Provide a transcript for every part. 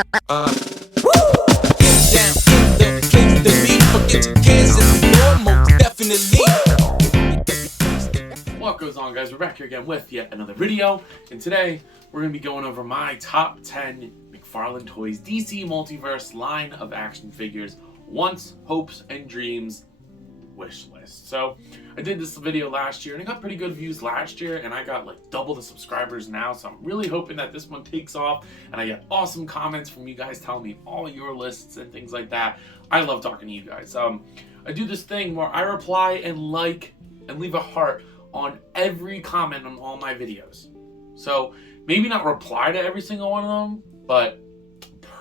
Down in the place to be. Forget your cares in the door, most definitely. What goes on, guys? We're back here again with yet another video, and today we're going to be going over my top 10 McFarlane Toys DC Multiverse line of action figures, wants, hopes, and dreams wish list. So I did this video last year and I got pretty good views last year, and I got like double the subscribers now, so I'm really hoping that this one takes off and I get awesome comments from you guys telling me all your lists and things like that. I love talking to you guys. I do this thing where I reply and like and leave a heart on every comment on all my videos. So maybe not reply to every single one of them, but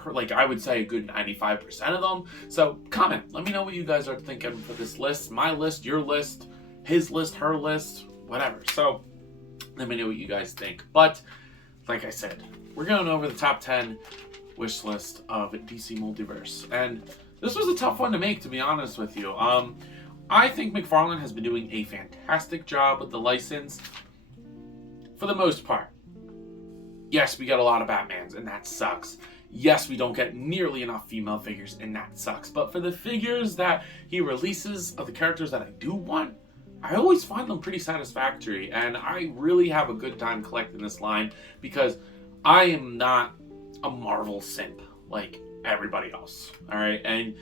like I would say a good 95% of them. So comment, let me know what you guys are thinking for this list, my list, your list, his list, her list, whatever. So let me know what you guys think. But like I said, we're going over the top 10 wish list of DC Multiverse, and this was a tough one to make, to be honest with you. I think McFarlane has been doing a fantastic job with the license for the most part. Yes, we got a lot of Batmans, and that sucks. Yes, we don't get nearly enough female figures, and that sucks. But for the figures that he releases of the characters that I do want, I always find them pretty satisfactory. And I really have a good time collecting this line because I am not a Marvel simp like everybody else. All right? And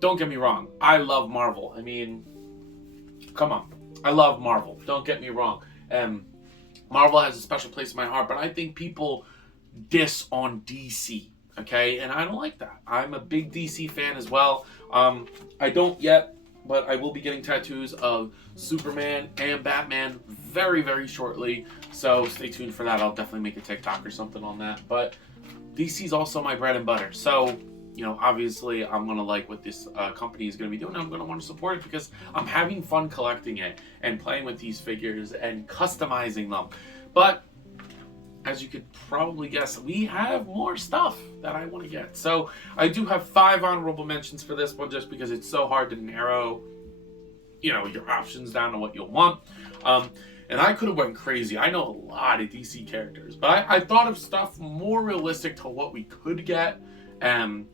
don't get me wrong, I love Marvel. I mean, come on. I love Marvel. Don't get me wrong. Marvel has a special place in my heart, but I think people diss on DC. Okay, and I don't like that. I'm a big DC fan as well. I don't yet, but I will be getting tattoos of Superman and Batman very, very shortly. So stay tuned for that. I'll definitely make a TikTok or something on that. But DC's also my bread and butter. So, you know, obviously I'm going to like what this company is going to be doing. I'm going to want to support it because I'm having fun collecting it and playing with these figures and customizing them. But as you could probably guess, we have more stuff that I want to get. So I do have 5 honorable mentions for this one just because it's so hard to narrow, you know, your options down to what you'll want. And I could have went crazy. I know a lot of DC characters, but I thought of stuff more realistic to what we could get and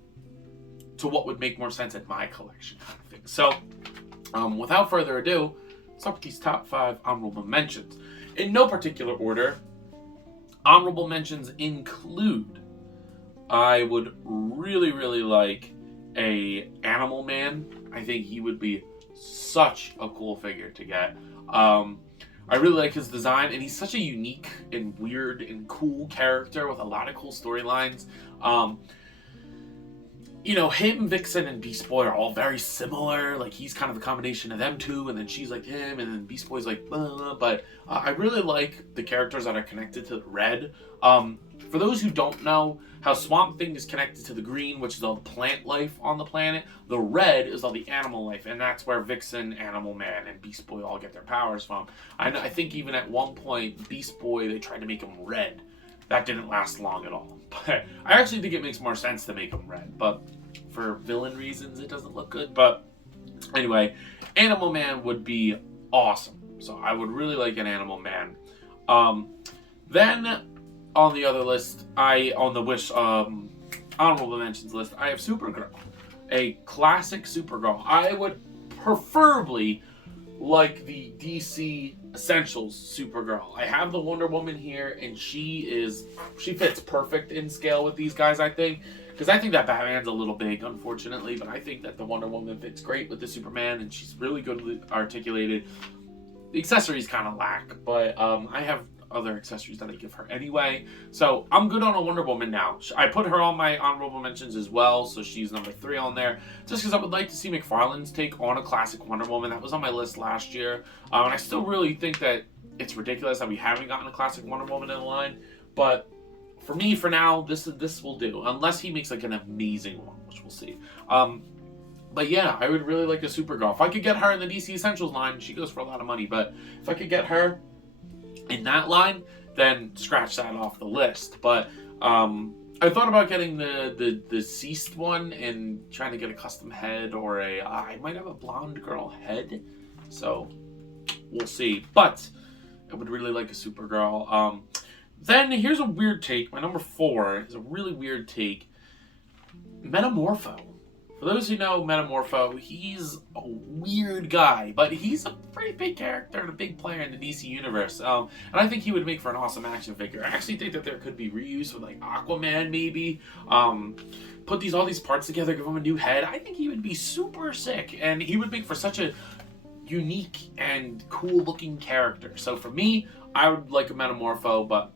to what would make more sense in my collection kind of thing. So without further ado, let's start with these top 5 honorable mentions. In no particular order, honorable mentions include, I would really, really like a Animal Man. I think he would be such a cool figure to get. I really like his design, and he's such a unique and weird and cool character with a lot of cool storylines. You know, him, Vixen, and Beast Boy are all very similar. Like, he's kind of a combination of them two, and then she's like him, and then Beast Boy's like, but I really like the characters that are connected to the red. For those who don't know, how Swamp Thing is connected to the green, which is all the plant life on the planet, the red is all the animal life, and that's where Vixen, Animal Man, and Beast Boy all get their powers from. I think even at one point, Beast Boy, they tried to make him red. That didn't last long at all. But I actually think it makes more sense to make him red, but for villain reasons, it doesn't look good. But anyway, Animal Man would be awesome. So I would really like an Animal Man. Then on the other list, on the wish honorable mentions list, I have Supergirl, a classic Supergirl. I would preferably like the DC Essentials Supergirl. I have the Wonder Woman here, and she fits perfect in scale with these guys, I think. Because I think that Batman's a little big, unfortunately, but I think that the Wonder Woman fits great with the Superman, and she's really good articulated. The accessories kind of lack, but I have other accessories that I give her anyway. So I'm good on a Wonder Woman now. I put her on my honorable mentions as well, so she's number 3 on there. Just because I would like to see McFarlane's take on a classic Wonder Woman. That was on my list last year. And I still really think that it's ridiculous that we haven't gotten a classic Wonder Woman in the line. But for me, for now, this will do. Unless he makes like an amazing one, which we'll see. But yeah, I would really like a Supergirl. If I could get her in the DC Essentials line, she goes for a lot of money. But if I could get her in that line, then scratch that off the list. But I thought about getting the deceased one and trying to get a custom head or I might have a blonde girl head. So we'll see. But I would really like a Supergirl. Then here's a weird take. My number 4 is a really weird take. Metamorpho. For those who know Metamorpho, he's a weird guy, but he's a pretty big character and a big player in the DC universe. And I think he would make for an awesome action figure. I actually think that there could be reuse with like Aquaman, maybe. Put all these parts together, give him a new head. I think he would be super sick, and he would make for such a unique and cool looking character. So for me, I would like a Metamorpho, but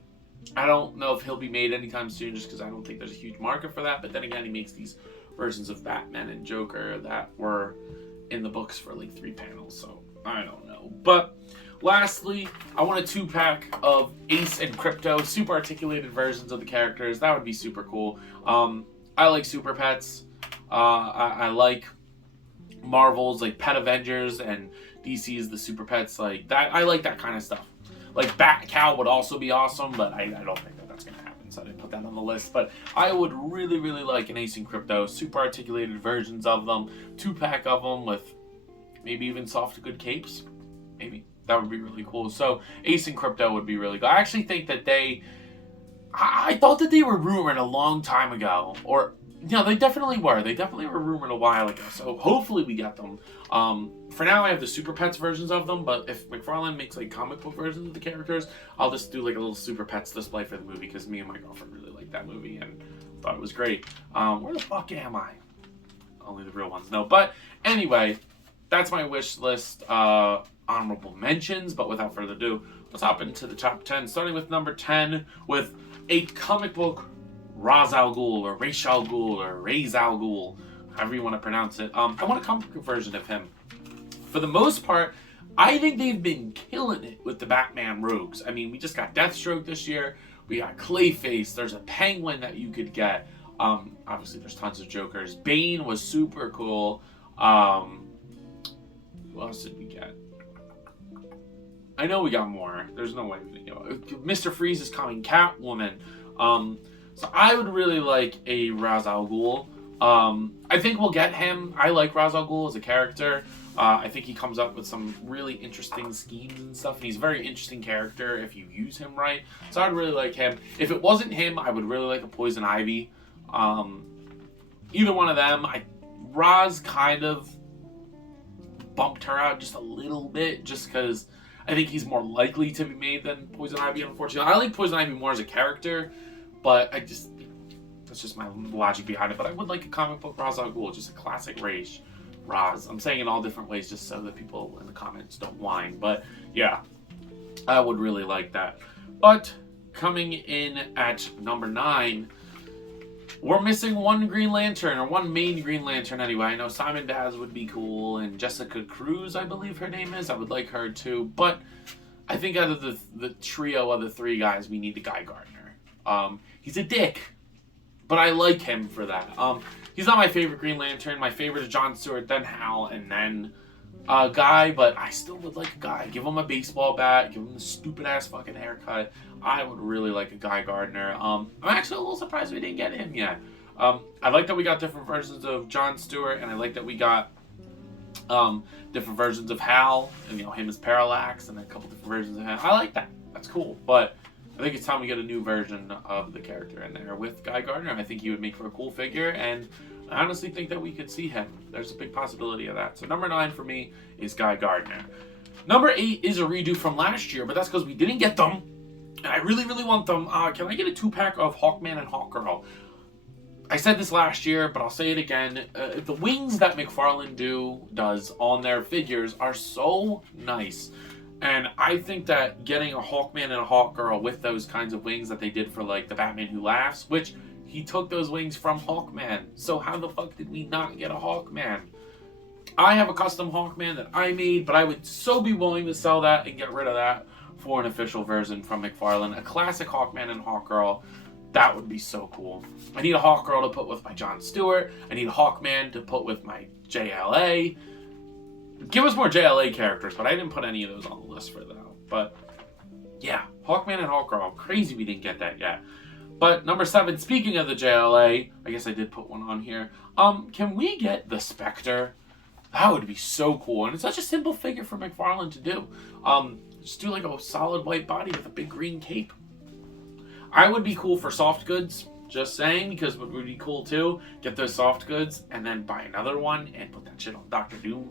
I don't know if he'll be made anytime soon, just because I don't think there's a huge market for that. But then again, he makes these versions of Batman and Joker that were in the books for like 3 panels, so I don't know. But lastly, I want a 2-pack of Ace and Crypto, super articulated versions of the characters. That would be super cool. I like Super Pets. I like Marvel's like Pet Avengers, and DC's the Super Pets, like that. I like that kind of stuff. Like Bat Cow would also be awesome, but I don't think that's gonna happen, so I didn't put that on the list. But I would really, really like an Ace and Crypto, super articulated versions of them, 2-pack of them with maybe even soft good capes. Maybe that would be really cool. So Ace and Crypto would be really good. I actually think that I thought that they were rumored a long time ago, or they definitely were. They definitely were rumored a while ago. So hopefully we get them. For now, I have the Super Pets versions of them, but if McFarlane makes like comic book versions of the characters, I'll just do like a little Super Pets display for the movie, because me and my girlfriend really liked that movie and thought it was great. Where the fuck am I? Only the real ones know. But anyway, that's my wish list. Honorable mentions, but without further ado, let's hop into the top 10, starting with number 10 with a comic book Ra's al Ghul, or Ra's al Ghul, or Ra's al Ghul, however you want to pronounce it. I want a comic book version of him. For the most part, I think they've been killing it with the Batman rogues. I mean, we just got Deathstroke this year. We got Clayface. There's a Penguin that you could get. Obviously, there's tons of Jokers. Bane was super cool. Who else did we get? I know we got more. There's no way we didn't get Mr. Freeze is coming. Catwoman. So I would really like a Ra's al Ghul. I think we'll get him. I like Ra's al Ghul as a character. I think he comes up with some really interesting schemes and stuff, and he's a very interesting character if you use him right. So I'd really like him. If it wasn't him, I would really like a Poison Ivy. Either one of them. Ra's kind of bumped her out just a little bit, just because I think he's more likely to be made than Poison Ivy, unfortunately. I like Poison Ivy more as a character, but that's just my logic behind it. But I would like a comic book Ra's al Ghul, just a classic Ra's. I'm saying it all different ways just so that people in the comments don't whine. But yeah, I would really like that. But coming in at number 9, we're missing one Green Lantern, or one main Green Lantern anyway. I know Simon Baz would be cool, and Jessica Cruz, I believe her name is. I would like her too. But I think out of the trio of the 3 guys, we need the Guy Gardner. He's a dick, but I like him for that. He's not my favorite Green Lantern. My favorite is John Stewart, then Hal, and then Guy. But I still would like a Guy. Give him a baseball bat. Give him the stupid-ass fucking haircut. I would really like a Guy Gardner. I'm actually a little surprised we didn't get him yet. I like that we got different versions of John Stewart, and I like that we got different versions of Hal, and him as Parallax, and a couple different versions of him. I like that. That's cool. But I think it's time we get a new version of the character in there with Guy Gardner. I think he would make for a cool figure, and I honestly think that we could see him. There's a big possibility of that. So number 9 for me is Guy Gardner. Number 8 is a redo from last year, but that's because we didn't get them, and I really, really want them. Can I get a 2-pack of Hawkman and Hawkgirl? I said this last year, but I'll say it again. The wings that McFarlane does on their figures are so nice. And I think that getting a Hawkman and a Hawkgirl with those kinds of wings that they did for like the Batman Who Laughs, which he took those wings from Hawkman. So how the fuck did we not get a Hawkman? I have a custom Hawkman that I made, but I would so be willing to sell that and get rid of that for an official version from McFarlane. A classic Hawkman and Hawkgirl. That would be so cool. I need a Hawkgirl to put with my John Stewart. I need a Hawkman to put with my JLA. Give us more JLA characters, but I didn't put any of those on the list for that. But yeah, Hawkman and Hawkgirl. Crazy we didn't get that yet. But number 7, speaking of the JLA, I guess I did put one on here. Can we get the Spectre? That would be so cool. And it's such a simple figure for McFarlane to do. Just do like a solid white body with a big green cape. I would be cool for soft goods. Just saying, because what would be cool too, get those soft goods and then buy another one and put that shit on Doctor Doom,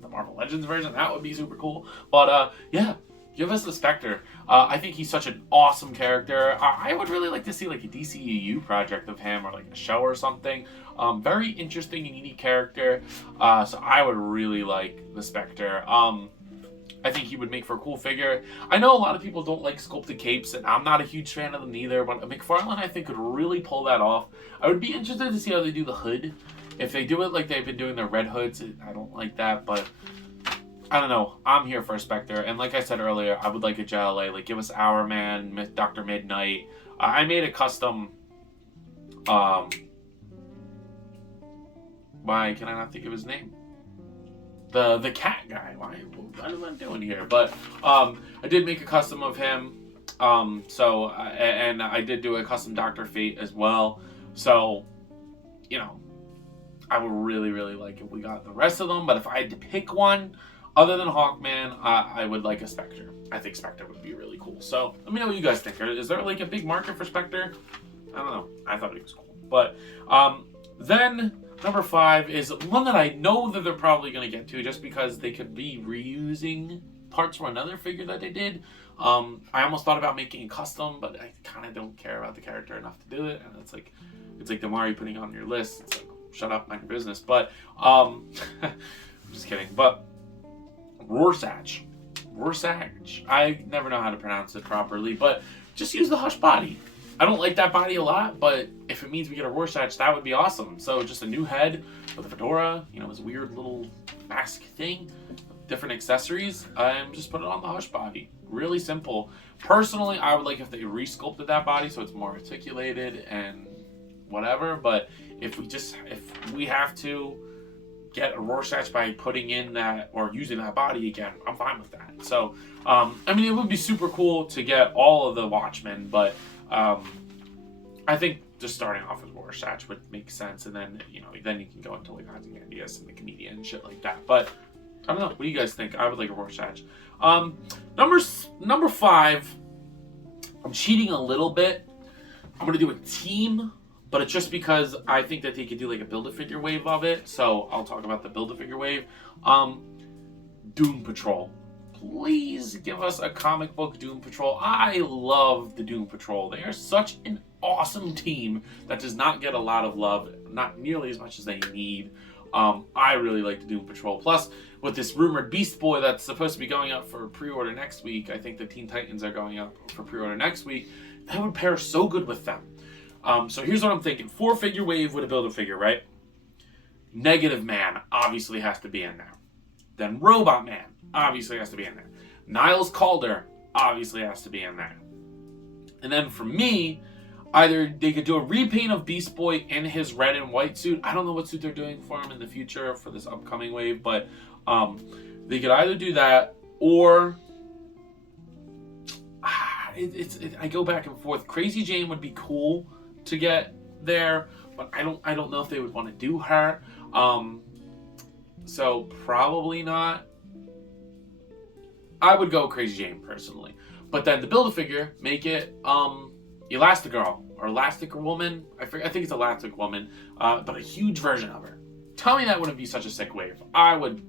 the Marvel Legends version. That would be super cool. But yeah, give us the Spectre. I think he's such an awesome character. I would really like to see like a DCEU project of him or like a show or something. Very interesting and unique character. So I would really like the Spectre. I think he would make for a cool figure. I know a lot of people don't like sculpted capes, and I'm not a huge fan of them either, but McFarlane, I think, could really pull that off. I would be interested to see how they do the hood. If they do it like they've been doing their red hoods, I don't like that, but I don't know. I'm here for a Spectre, and like I said earlier, I would like a JLA. Like, give us Our Man, Dr. Midnight. I made a custom, why can I not think of his name? The cat guy. What am I doing here? But I did make a custom of him. And I did do a custom Dr. Fate as well. So, you know, I would really, really like if we got the rest of them. But if I had to pick one, other than Hawkman, I would like a Spectre. I think Spectre would be really cool. So let me know what you guys think. Is there like a big market for Spectre? I don't know. I thought he was cool. But then number 5 is one that I know that they're probably going to get to just because they could be reusing parts from another figure that they did. I almost thought about making a custom, but I kind of don't care about the character enough to do it. And it's like Damari putting on your list. It's like, shut up, mind your business. But I'm just kidding. But Rorschach. I never know how to pronounce it properly, but just use the Hush body. I don't like that body a lot, but if it means we get a Rorschach, that would be awesome. So just a new head with a fedora, you know, his weird little mask thing, different accessories, and just put it on the Hush body. Really simple. Personally, I would like if they re-sculpted that body so it's more articulated and whatever, but if we have to get a Rorschach by putting in that or using that body again, I'm fine with that. So, I mean, it would be super cool to get all of the Watchmen, but I think just starting off with Rorschach would make sense, and then you can go into like Ozymandias and the comedian and shit like that. But I don't know. What do you guys think? I would like a Rorschach. Number 5. I'm cheating a little bit. I'm gonna do a team, but it's just because I think that they could do like a Build-A-Figure wave of it. So I'll talk about the Build-A-Figure wave. Doom Patrol. Please give us a comic book Doom Patrol. I love the Doom Patrol. They are such an awesome team that does not get a lot of love, not nearly as much as they need. I really like the Doom Patrol. Plus, with this rumored Beast Boy that's supposed to be going up for pre-order next week, I think the Teen Titans are going up for pre-order next week, that would pair so good with them. So here's what I'm thinking. 4-figure wave with a Build-A-Figure, right? Negative Man obviously has to be in there. Then Robot Man obviously has to be in there. Niles Calder obviously has to be in there. And then for me, either they could do a repaint of Beast Boy in his red and white suit. I don't know what suit they're doing for him in the future for this upcoming wave, but they could either do that or I go back and forth. Crazy Jane would be cool to get there, but I don't know if they would want to do her. So probably not. I would go Crazy Jane personally. But then the Build-A-Figure, make it Elastigirl or Elastic Woman. I think it's Elastic Woman, but a huge version of her. Tell me that wouldn't be such a sick wave. I would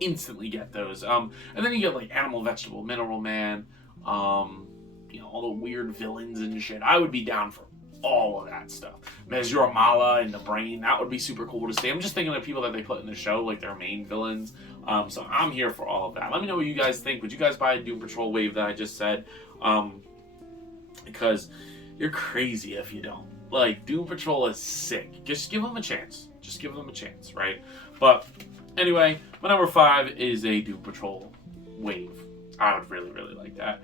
instantly get those. And then you get like Animal, Vegetable, Mineral Man, all the weird villains and shit. I would be down for all of that stuff. Mesura Mala and the Brain, that would be super cool to see. I'm just thinking of people that they put in the show, like their main villains. So I'm here for all of that. Let me know what you guys think. Would you guys buy a Doom Patrol wave that I just said? Because you're crazy if you don't. Like, Doom Patrol is sick. Just give them a chance. Just give them a chance, right? But anyway, my number 5 is a Doom Patrol wave. I would really, really like that.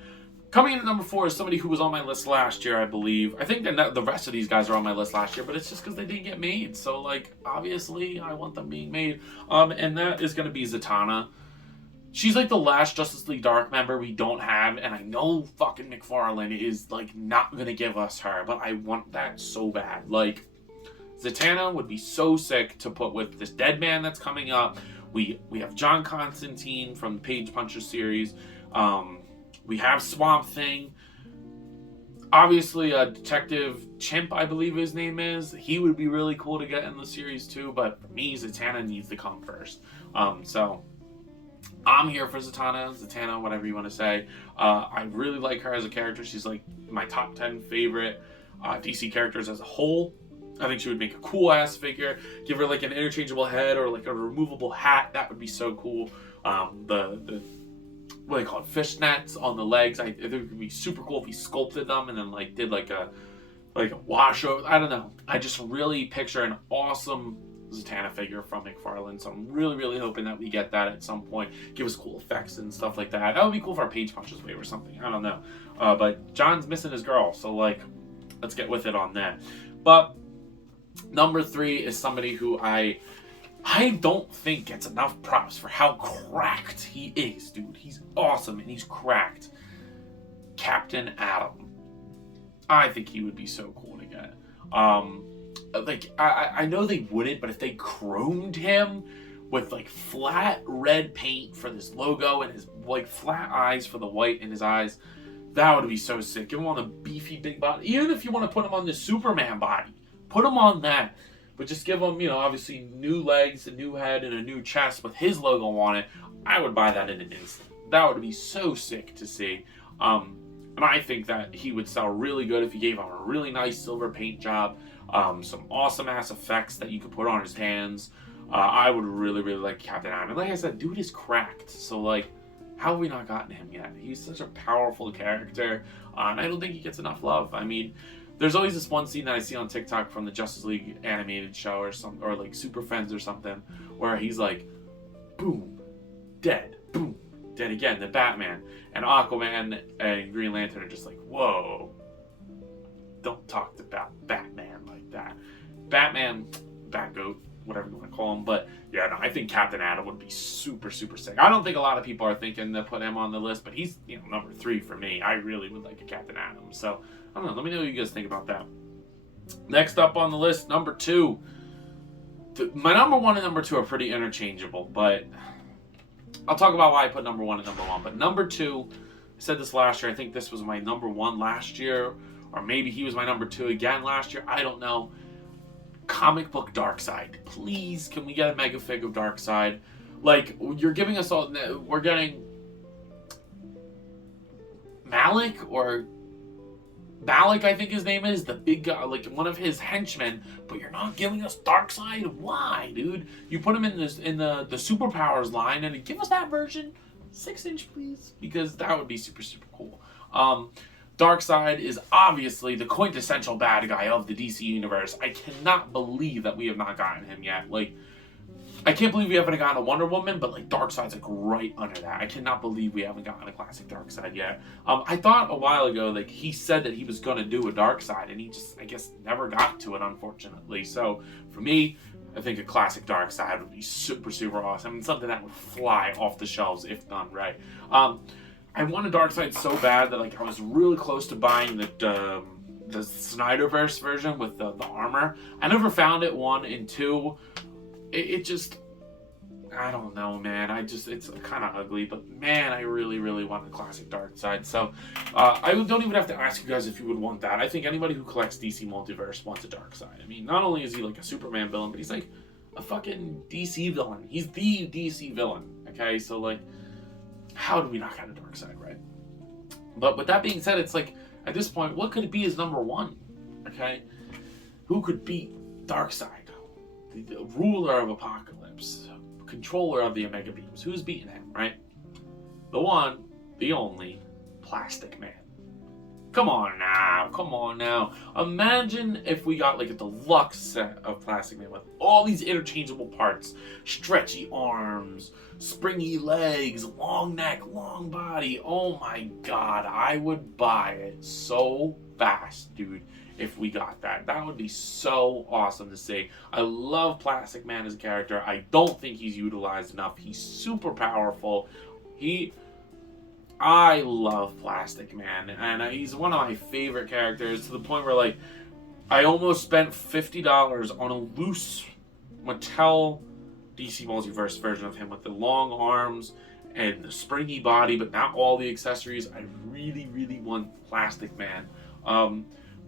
Coming in at number 4 is somebody who was on my list last year, I believe. I think that the rest of these guys are on my list last year, but it's just because they didn't get made. So, like, obviously, I want them being made. And that is going to be Zatanna. She's, like, the last Justice League Dark member we don't have, and I know fucking McFarlane is, like, not going to give us her, but I want that so bad. Like, Zatanna would be so sick to put with this Deadman that's coming up. We have John Constantine from the Page Puncher series. We have Swamp Thing. Obviously, Detective Chimp, I believe his name is. He would be really cool to get in the series too, but for me, Zatanna needs to come first. So I'm here for Zatanna, whatever you want to say. I really like her as a character. She's like my top 10 favorite DC characters as a whole. I think she would make a cool ass figure. Give her like an interchangeable head or like a removable hat. That would be so cool. The what do they call it? Fishnets on the legs. I think it would be super cool if he sculpted them and then like did like a wash over. I don't know. I just really picture an awesome Zatanna figure from McFarlane. So I'm really hoping that we get that at some point. Give us cool effects and stuff like that. That would be cool for our Page Punches wave or something. I don't know. But John's missing his girl, so like, let's get with it on that. But number 3 is somebody who I don't think gets enough props for how cracked he is, dude. He's awesome and he's cracked. Captain Atom. I think he would be so cool to get. Like, I know they wouldn't, but if they chromed him with like flat red paint for this logo and his like flat eyes for the white in his eyes, that would be so sick. Give him on the beefy big body. Even if you want to put him on the Superman body, put him on that. But just give him, obviously new legs, a new head, and a new chest with his logo on it. I would buy that in an instant. That would be so sick to see. And I think that he would sell really good if you gave him a really nice silver paint job. Some awesome ass effects that you could put on his hands. I would really like Captain Atom. And like I said, dude is cracked. So like, how have we not gotten him yet? He's such a powerful character. And I don't think he gets enough love. I mean, there's always this one scene that I see on TikTok from the Justice League animated show or something, or like Super Friends or something, where he's like, boom, dead, boom, dead again, the Batman. And Aquaman and Green Lantern are just like, whoa, don't talk about Batman like that. Batman, Batgoat, whatever you want to call him. But yeah, no, I think Captain Atom would be super sick. I don't think a lot of people are thinking to put him on the list, but he's number 3 for me. I really would like a Captain Atom. So I don't know. Let me know what you guys think about that. Next up on the list, number 2. My number 1 and number 2 are pretty interchangeable, but I'll talk about why I put number 1 and number 1. But number 2, I said this last year. I think this was my number 1 last year, or maybe he was my number 2 again last year. I don't know. Comic book Darkseid. Please, can we get a mega fig of Darkseid? Like, you're giving us all. We're getting Malik, I think his name is, the big guy, like one of his henchmen, but you're not giving us Darkseid? Why, dude? You put him in the superpowers line and give us that version 6-inch, please, because that would be super cool. Darkseid is obviously the quintessential bad guy of the DC universe. I cannot believe that we have not gotten him yet. Like, I can't believe we haven't gotten a Wonder Woman, but like Darkseid's like right under that. I cannot believe we haven't gotten a classic Darkseid yet. I thought a while ago, like, he said that he was going to do a Darkseid, and he just, I guess, never got to it, unfortunately. So for me, I think a classic Darkseid would be super awesome, and something that would fly off the shelves if done right. I want a Darkseid so bad that like I was really close to buying the Snyderverse version with the armor. I never found it, 1 and 2. It just, I don't know, man. It's kind of ugly, but man, I really want the classic Darkseid. So I don't even have to ask you guys if you would want that. I think anybody who collects DC Multiverse wants a Darkseid. I mean, not only is he like a Superman villain, but he's like a fucking DC villain. He's the DC villain. Okay, so like, how do we not get a Darkseid, right? But with that being said, it's like, at this point, what could it be as number 1? Okay, who could beat Darkseid? The ruler of Apocalypse, controller of the Omega Beams. Who's beating him, right? The one, the only, Plastic Man. Come on now. Imagine if we got like a deluxe set of Plastic Man with all these interchangeable parts. Stretchy arms, springy legs, long neck, long body. Oh my god, I would buy it so fast, dude, if we got that. That would be so awesome to see. I love Plastic Man as a character. I don't think he's utilized enough. He's super powerful. I love Plastic Man, and he's one of my favorite characters, to the point where like I almost spent $50 on a loose Mattel DC Multiverse version of him with the long arms and the springy body, but not all the accessories. I really want Plastic Man.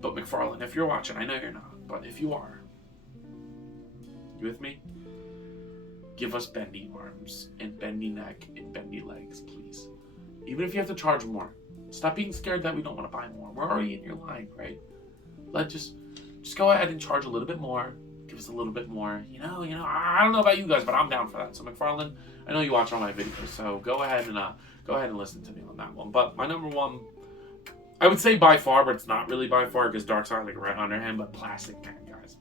But McFarlane, if you're watching, I know you're not, but if you are, you with me? Give us bendy arms and bendy neck and bendy legs, please. Even if you have to charge more. Stop being scared that we don't want to buy more. We're already in your line, right? Just go ahead and charge a little bit more. Give us a little bit more. You know, I don't know about you guys, but I'm down for that. So McFarlane, I know you watch all my videos, so go ahead and listen to me on that one. But my number one, I would say by far, but it's not really by far because Darkseid like right under him, but Plastic Man, guys.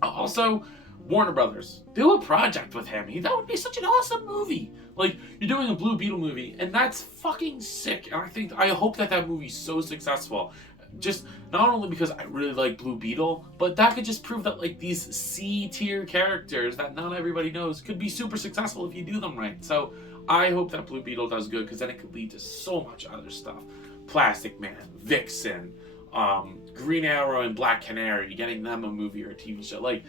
Also, Warner Brothers, do a project with him. That would be such an awesome movie. Like, you're doing a Blue Beetle movie, and that's fucking sick. And I hope that movie's so successful. Just not only because I really like Blue Beetle, but that could just prove that like these C-tier characters that not everybody knows could be super successful if you do them right. So I hope that Blue Beetle does good because then it could lead to so much other stuff. Plastic Man, Vixen, Green Arrow and Black Canary, getting them a movie or a TV show. Like,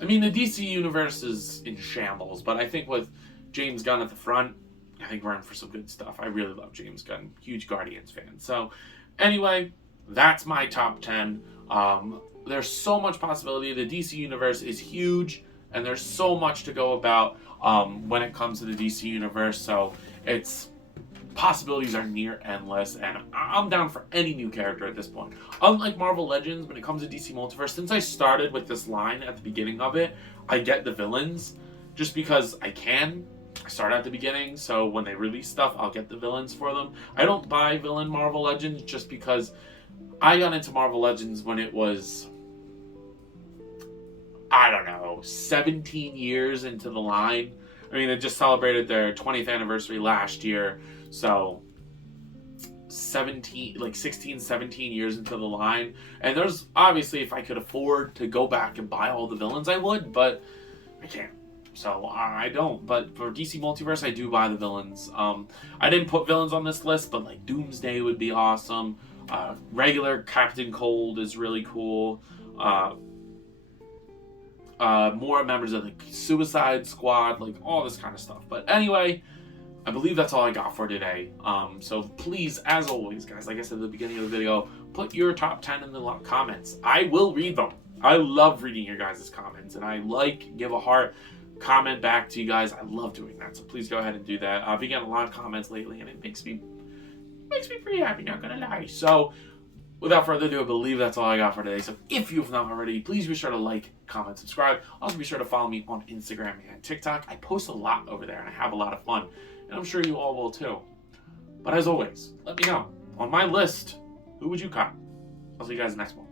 I mean, the DC universe is in shambles, but I think with James Gunn at the front, I think we're in for some good stuff. I really love James Gunn, huge Guardians fan. So anyway, that's my top 10. There's so much possibility. The DC universe is huge, and there's so much to go about when it comes to the DC universe. So possibilities are near endless, and I'm down for any new character at this point. Unlike Marvel Legends, when it comes to DC Multiverse, since I started with this line at the beginning of it, I get the villains just because I can. I start at the beginning, so when they release stuff, I'll get the villains for them. I don't buy villain Marvel Legends just because I got into Marvel Legends when it was, I don't know, 17 years into the line. I mean, it just celebrated their 20th anniversary last year, so 16, 17 years into the line. And there's, obviously, if I could afford to go back and buy all the villains, I would, but I can't. So I don't. But for DC Multiverse, I do buy the villains. I didn't put villains on this list, but like Doomsday would be awesome. Regular Captain Cold is really cool. More members of the Suicide Squad, like all this kind of stuff. But anyway, I believe that's all I got for today. So please, as always, guys, like I said at the beginning of the video, put your top 10 in the comments. I will read them. I love reading your guys' comments, and I give a heart, comment back to you guys. I love doing that. So please go ahead and do that. I've been getting a lot of comments lately, and it makes me pretty happy, not gonna lie. So without further ado, I believe that's all I got for today. So if you have not already, please be sure to like, comment, subscribe. Also be sure to follow me on Instagram and TikTok. I post a lot over there, and I have a lot of fun, and I'm sure you all will too. But as always, let me know on my list, who would you cut? I'll see you guys next one.